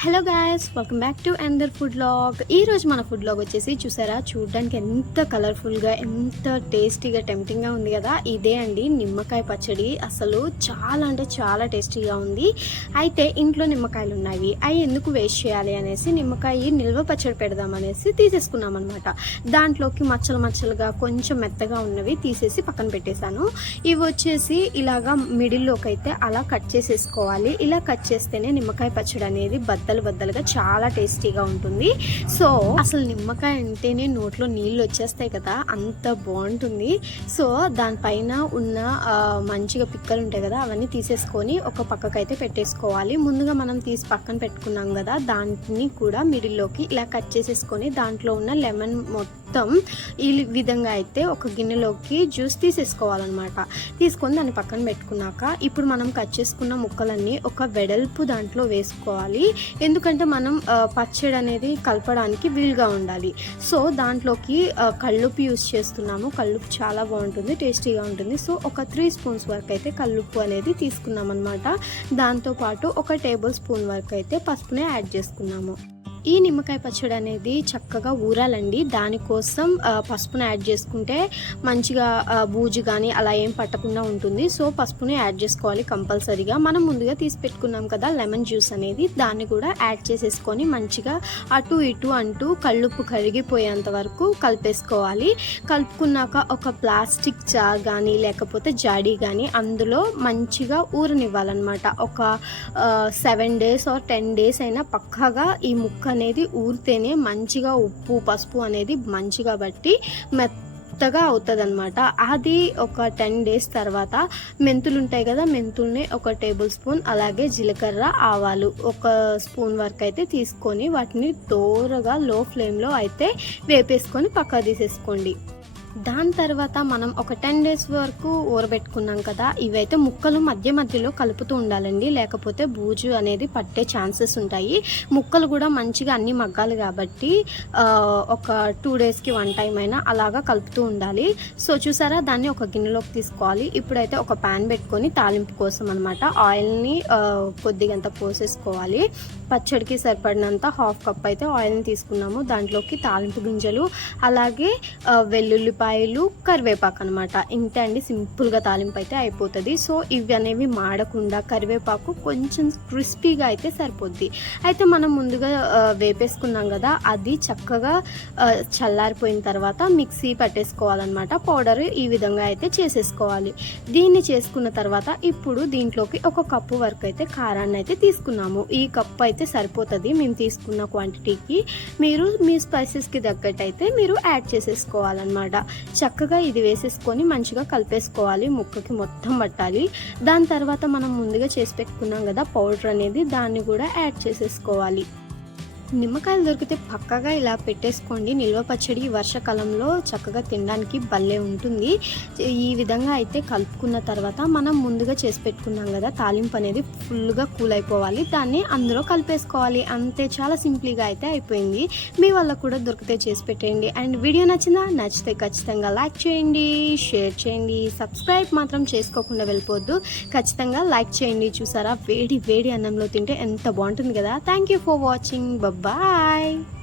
Hello guys welcome back to Andar food vlog ఈ రోజు మన ఫుడ్ లాగ్ వచ్చేసి చూసారా? చూడడానికి ఎంత కలర్ఫుల్గా ఎంత టేస్టీగా టెంప్టింగ్గా ఉంది కదా? ఇదే అండి నిమ్మకాయ పచ్చడి. అసలు చాలా అంటే చాలా టేస్టీగా ఉంది. అయితే ఇంట్లో నిమ్మకాయలు ఉన్నాయి. అవి ఎందుకు వేస్ట్ చేయాలి అనేసి నిమ్మకాయ నిల్వ పచ్చడి పెడదాం అనేసి తీసేసుకున్నాం అనమాట దాంట్లోకి మచ్చలు మచ్చలుగా కొంచెం మెత్తగా ఉన్నవి తీసేసి పక్కన పెట్టేశాను. ఇవి వచ్చేసి ఇలాగా మిడిల్లోకి అయితే అలా కట్ చేసేసుకోవాలి. ఇలా కట్ చేస్తేనే నిమ్మకాయ పచ్చడి అనేది బద్దలు బద్దలుగా చాలా టేస్టీగా ఉంటుంది. సో అసలు నిమ్మకాయ అంటేనే నోట్లో నీళ్ళు వచ్చేస్తాయి కదా అంత బాగుంటుంది. సో దానిపైన ఉన్న మంచిగా పిక్కలు ఉంటాయి కదా అవన్నీ తీసేసుకొని ఒక పక్కకైతే పెట్టేసుకోవాలి. ముందుగా మనం తీసి పక్కన పెట్టుకున్నాం కదా దాన్ని కూడా మిడిల్లోకి ఇలా కట్ చేసేసుకొని దాంట్లో ఉన్న లెమన్ మొత్తం ఈ విధంగా అయితే ఒక గిన్నెలోకి జ్యూస్ తీసేసుకోవాలన్నమాట. తీసుకొని దాన్ని పక్కన పెట్టుకున్నాక ఇప్పుడు మనం కట్ చేసుకున్న ముక్కలన్నీ ఒక వెడల్పు దాంట్లో వేసుకోవాలి. ఎందుకంటే మనం పచ్చడి అనేది కలపడానికి వీలుగా ఉండాలి. సో దాంట్లోకి కళ్ళుప్పు కల్లుప్పు యూస్ చేస్తున్నాము. కల్లుప్పు చాలా బాగుంటుంది టేస్టీగా ఉంటుంది. సో ఒక త్రీ స్పూన్స్ వరకు అయితే కల్లుప్పు అనేది తీసుకున్నాం అనమాట దాంతోపాటు ఒక టేబుల్ స్పూన్ వరకు అయితే పసుపునే యాడ్ చేసుకున్నాము. ఈ నిమ్మకాయ పచ్చడి అనేది చక్కగా ఊరాలండి. దానికోసం పసుపును యాడ్ చేసుకుంటే మంచిగా బూజు కానీ అలా ఏం పట్టకుండా ఉంటుంది. సో పసుపుని యాడ్ చేసుకోవాలి కంపల్సరీగా. మనం ముందుగా తీసి పెట్టుకున్నాం కదా లెమన్ జ్యూస్ అనేది. దాన్ని కూడా యాడ్ చేసేసుకొని మంచిగా అటు ఇటు అంటూ కళ్ళుప్పు కరిగిపోయేంత వరకు కలిపేసుకోవాలి. కలుపుకున్నాక ఒక ప్లాస్టిక్ జార్ కానీ లేకపోతే జాడీ కానీ అందులో మంచిగా ఊరనివ్వాలన్నమాట. ఒక seven days or ten days అయినా పక్కాగా ఈ ముక్క అనేది ఊరితేనే మంచిగా ఉప్పు పసుపు అనేది మంచిగా బట్టి మెత్తగా అవుతుంది అనమాట అది ఒక టెన్ డేస్ తర్వాత మెంతులు ఉంటాయి కదా మెంతుల్ని ఒక టేబుల్ స్పూన్ అలాగే జీలకర్ర ఆవాలు ఒక స్పూన్ వరకు అయితే తీసుకొని వాటిని దోరగా లో ఫ్లేమ్లో అయితే వేపేసుకొని పక్కకు తీసేసుకోండి. దాని తర్వాత మనం ఒక టెన్ డేస్ వరకు ఊరబెట్టుకున్నాం కదా ఇవైతే ముక్కలు మధ్య మధ్యలో కలుపుతూ ఉండాలండి. లేకపోతే బూజు అనేది పట్టే ఛాన్సెస్ ఉంటాయి. ముక్కలు కూడా మంచిగా అన్ని మగ్గాలి కాబట్టి ఒక టూ డేస్కి వన్ టైం అయినా అలాగా కలుపుతూ ఉండాలి. సో చూసారా? దాన్ని ఒక గిన్నెలోకి తీసుకోవాలి. ఇప్పుడైతే ఒక ప్యాన్ పెట్టుకొని తాలింపు కోసం అనమాట ఆయిల్ని కొద్దిగంత పోసేసుకోవాలి. పచ్చడికి సరిపడినంత హాఫ్ కప్ అయితే ఆయిల్ని తీసుకున్నాము. దాంట్లోకి తాలింపు గింజలు అలాగే వెల్లుల్లిపాయ ఉల్లిపాయలు కరివేపాకు అనమాట ఇంతే అండి సింపుల్గా తాలింపు అయితే అయిపోతుంది. సో ఇవి అనేవి మాడకుండా కరివేపాకు కొంచెం క్రిస్పీగా అయితే సరిపోద్ది. అయితే మనం ముందుగా వేపేసుకున్నాం కదా అది చక్కగా చల్లారిపోయిన తర్వాత మిక్సీ పట్టేసుకోవాలన్నమాట. పౌడర్ ఈ విధంగా అయితే చేసేసుకోవాలి. దీన్ని చేసుకున్న తర్వాత ఇప్పుడు దీంట్లోకి ఒక కప్పు వరకు అయితే కారాన్ని అయితే తీసుకున్నాము. ఈ కప్పు అయితే సరిపోతుంది మేము తీసుకున్న క్వాంటిటీకి మీరు మీ స్పైసెస్కి తగ్గట్టు అయితే మీరు యాడ్ చేసేసుకోవాలన్నమాట. చక్కగా ఇది వేసేసుకొని మంచిగా కలిపేసుకోవాలి ముక్కకి మొత్తం పట్టాలి. దాని తర్వాత మనం ముందుగా చేసి పెట్టుకున్నాం కదా పౌడర్ అనేది దాన్ని కూడా యాడ్ చేసేసుకోవాలి. నిమ్మకాయలు దొరికితే పక్కగా ఇలా పెట్టేసుకోండి. నిల్వ పచ్చడి వర్షాకాలంలో చక్కగా తినడానికి భలే ఉంటుంది. ఈ విధంగా అయితే కలుపుకున్న తర్వాత మనం ముందుగా చేసి పెట్టుకున్నాం కదా తాలింపు అనేది ఫుల్గా కూల్ అయిపోవాలి. దాన్ని అందులో కలిపేసుకోవాలి. అంతే చాలా సింపుల్గా అయితే అయిపోయింది. మీ వల్ల కూడా దొరికితే చేసి పెట్టేయండి. అండ్ వీడియో నచ్చిందా నచ్చితే ఖచ్చితంగా లైక్ చేయండి షేర్ చేయండి. సబ్స్క్రైబ్ మాత్రం చేసుకోకుండా వెళ్ళిపోవద్దు ఖచ్చితంగా లైక్ చేయండి. చూసారా? వేడి వేడి అన్నంలో తింటే ఎంత బాగుంటుంది కదా. Thank you for watching. Bye.